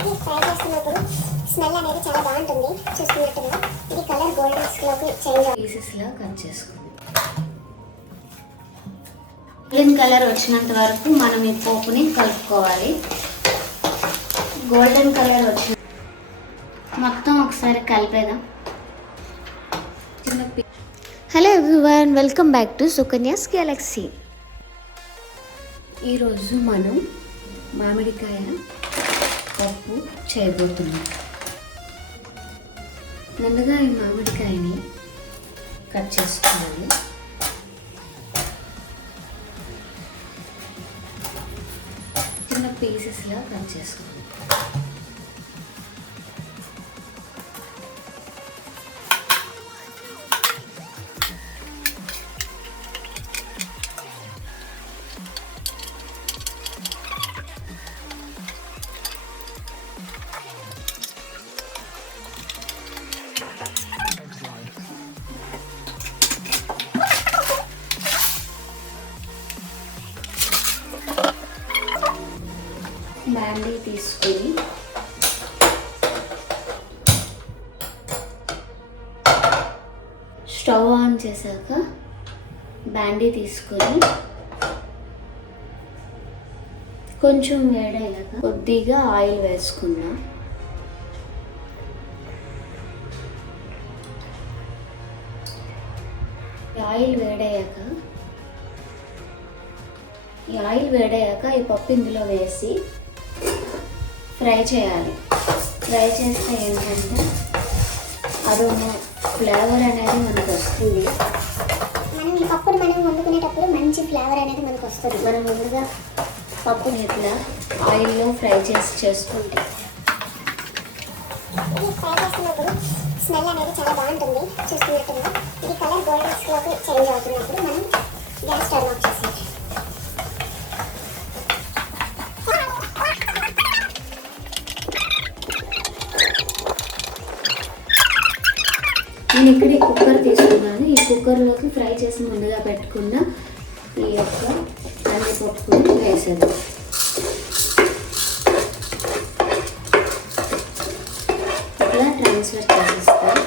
ఇది ఫ్రై చేస్తున్నప్పుడు స్మెల్ అనేది చాలా బాగుంటుంది. చూస్తున్నట్టుగా ఇది కలర్ గోల్డెన్లోకి చేంజ్ పీసెస్లా కట్ చేసుకుంది. గోల్డెన్ కలర్ వచ్చినంత వరకు మనం ఈ పోపుని కలుపుకోవాలి. గోల్డెన్ కలర్ వచ్చిన మొత్తం ఒకసారి కలిపేద్దాం. Hello everyone, welcome back to Sukanya's Galaxy. ఈరోజు మనం మామిడికాయ పప్పు చేయబోతున్నాం. ముందుగా ఈ మామిడికాయని కట్ చేసుకోవాలి. చిన్న పీసెస్లా కట్ చేసుకోవాలి. బాండీ తీసుకొని స్టవ్ ఆన్ చేశాక బాండీ తీసుకొని కొంచెం వేడయ్యాక కొద్దిగా ఆయిల్ వేసుకుందాం. ఆయిల్ వేడయ్యాక ఈ పప్పు ఇందులో వేసి ఫ్రై చేయాలి. ఫ్రై చేస్తే ఏంటంటే అరోమా ఫ్లేవర్ అనేది మనకు వస్తుంది. మనం ఈ పప్పును వండుకునేటప్పుడు మంచి ఫ్లేవర్ అనేది మనకు వస్తుంది. మనం ముందుగా పప్పుని ఇట్లా ఆయిల్లో ఫ్రై చేసుకుంటే ఇది ఫ్రై చేస్తున్నప్పుడు స్మెల్ అనేది చాలా బాగుంటుంది. చూస్తున్నట్టుగా ఇది కలర్ గోల్డెన్లోకి చేంజ్ అవుతున్నప్పుడు మనం గ్యాస్ టర్న్ ఆఫ్ చేసేయాలి. నేను ఇక్కడ కుక్కర్ తీసుకున్నాను. ఈ కుక్కర్లోకి ఫ్రై చేసి ముందుగా పెట్టుకున్న ఈ యొక్క కందిపప్పుని వేసేది. ఇట్లా ట్రాన్స్ఫర్ చేసేస్తాను.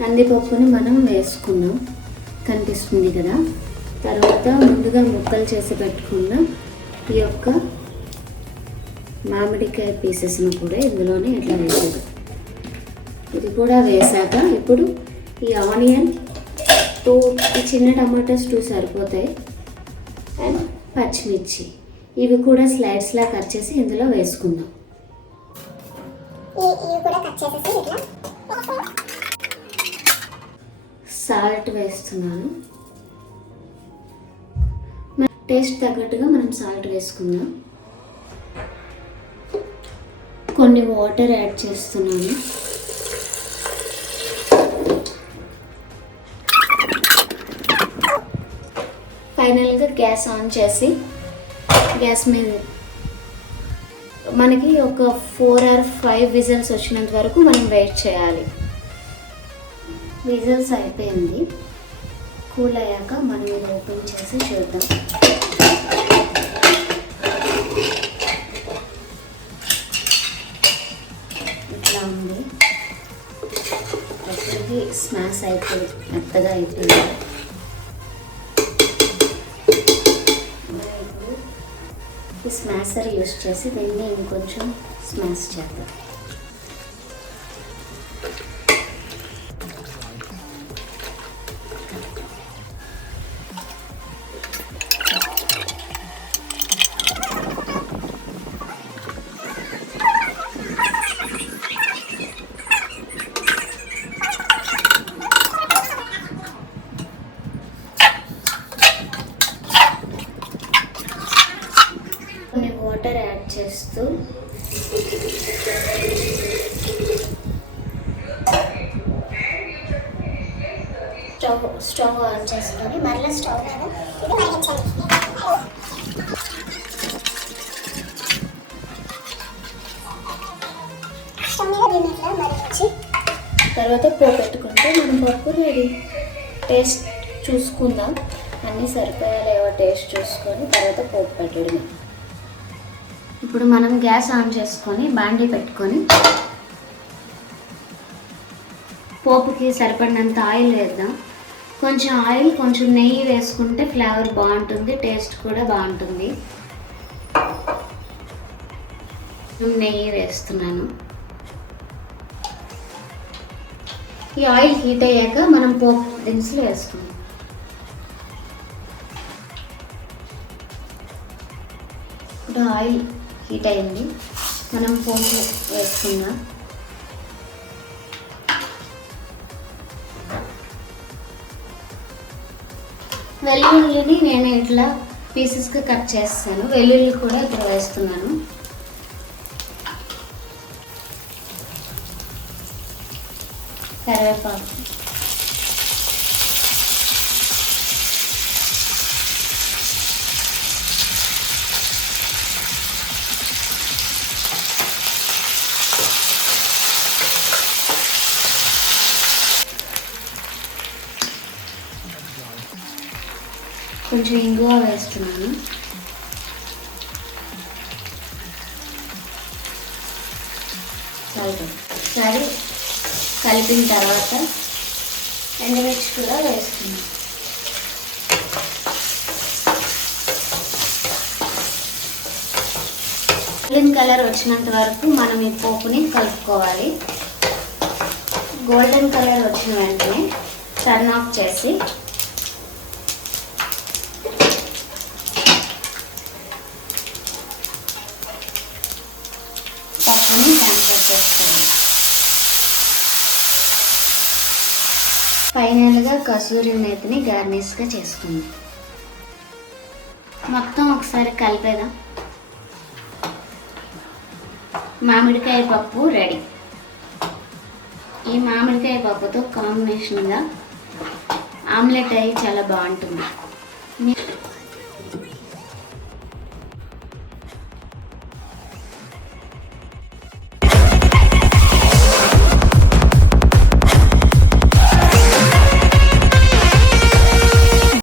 కందిపప్పుని మనం వేసుకున్నాం, కనిపిస్తుంది కదా. తర్వాత ముందుగా ముక్కలు చేసి పెట్టుకున్న ఈ యొక్క మామిడికాయ పీసెస్ను కూడా ఇందులోనే ఇట్లా వేసేది. ఇది కూడా వేసాక ఇప్పుడు ఈ ఆనియన్ ఈ చిన్న టమాటాస్ 2 సరిపోతాయి. అండ్ పచ్చిమిర్చి ఇవి కూడా స్లైడ్స్లా కట్ చేసి ఇందులో వేసుకుందాం. సాల్ట్ వేస్తున్నాను. టేస్ట్ తగ్గట్టుగా మనం సాల్ట్ వేసుకుందాం. కొన్ని వాటర్ యాడ్ చేస్తున్నాను. ఫైనల్గా గ్యాస్ ఆన్ చేసి గ్యాస్ మీద మనకి ఒక 4 or 5 విజిల్స్ వచ్చినంత వరకు మనం వెయిట్ చేయాలి. విజిల్స్ అయిపోయింది. కూల్ అయ్యాక మనం ఇది ఓపెన్ చేసి చూద్దాం. ఉంది ఎక్కడికి స్మాష్ అయిపోయి మెత్తగా అయిపోయింది. ఇప్పుడు ఈ స్మాషర్ యూస్ చేసి దీన్ని ఇంకొంచెం స్మాష్ చేద్దాం. వాటర్ యాడ్ చేస్తూ స్టవ్ ఆన్ చేసుకొని మళ్ళీ స్టవ్ మీద ఇది మరిగించాలి. స్టవ్ మీద దీనిట్లా మరిగించి తర్వాత పోపెట్టుకుంటే మనం పప్పు రెడీ. టేస్ట్ చూసుకుందాం అన్నీ సరిపోయాలేవో టేస్ట్ చూసుకొని తర్వాత పోపు పెట్టడమే. ఇప్పుడు మనం గ్యాస్ ఆన్ చేసుకొని బాండీ పెట్టుకొని పోపుకి సరిపడినంత ఆయిల్ వేద్దాం. కొంచెం ఆయిల్ కొంచెం నెయ్యి వేసుకుంటే ఫ్లేవర్ బాగుంటుంది, టేస్ట్ కూడా బాగుంటుంది. నెయ్యి వేస్తున్నాను. ఈ ఆయిల్ హీట్ అయ్యాక మనం పోపు దినుసులు వేసుకుందాం. ఇప్పుడు ఆయిల్ హీట్ అయింది, మనం పోపు వేసుకుందాం. వెల్లుల్లిని నేను ఇట్లా పీసెస్గా కట్ చేస్తాను. వెల్లుల్లి కూడా ఇప్పుడు వేస్తున్నాను. కరివేపాకు, కొంచెం ఇంగువ వేస్తున్నాను. సరే కలిపిన తర్వాత ఎండుమిర్చి కూడా వేస్తున్నాను. గోల్డెన్ కలర్ వచ్చినంత వరకు మనం ఈ పోపుని కలుపుకోవాలి. గోల్డెన్ కలర్ వచ్చిన వెంటనే టర్న్ ఆఫ్ చేసి పప్పుని ట్రాన్స్ఫర్ చేసుకోవాలి. ఫైనల్గా కసూరి మేతిని గార్నిష్గా చేసుకుందాం. మొత్తం ఒకసారి కలిపేద్దాం. మామిడికాయ పప్పు రెడీ. ఈ మామిడికాయ పప్పుతో కాంబినేషన్గా ఆమ్లెట్ అయ్యి చాలా బాగుంటుంది.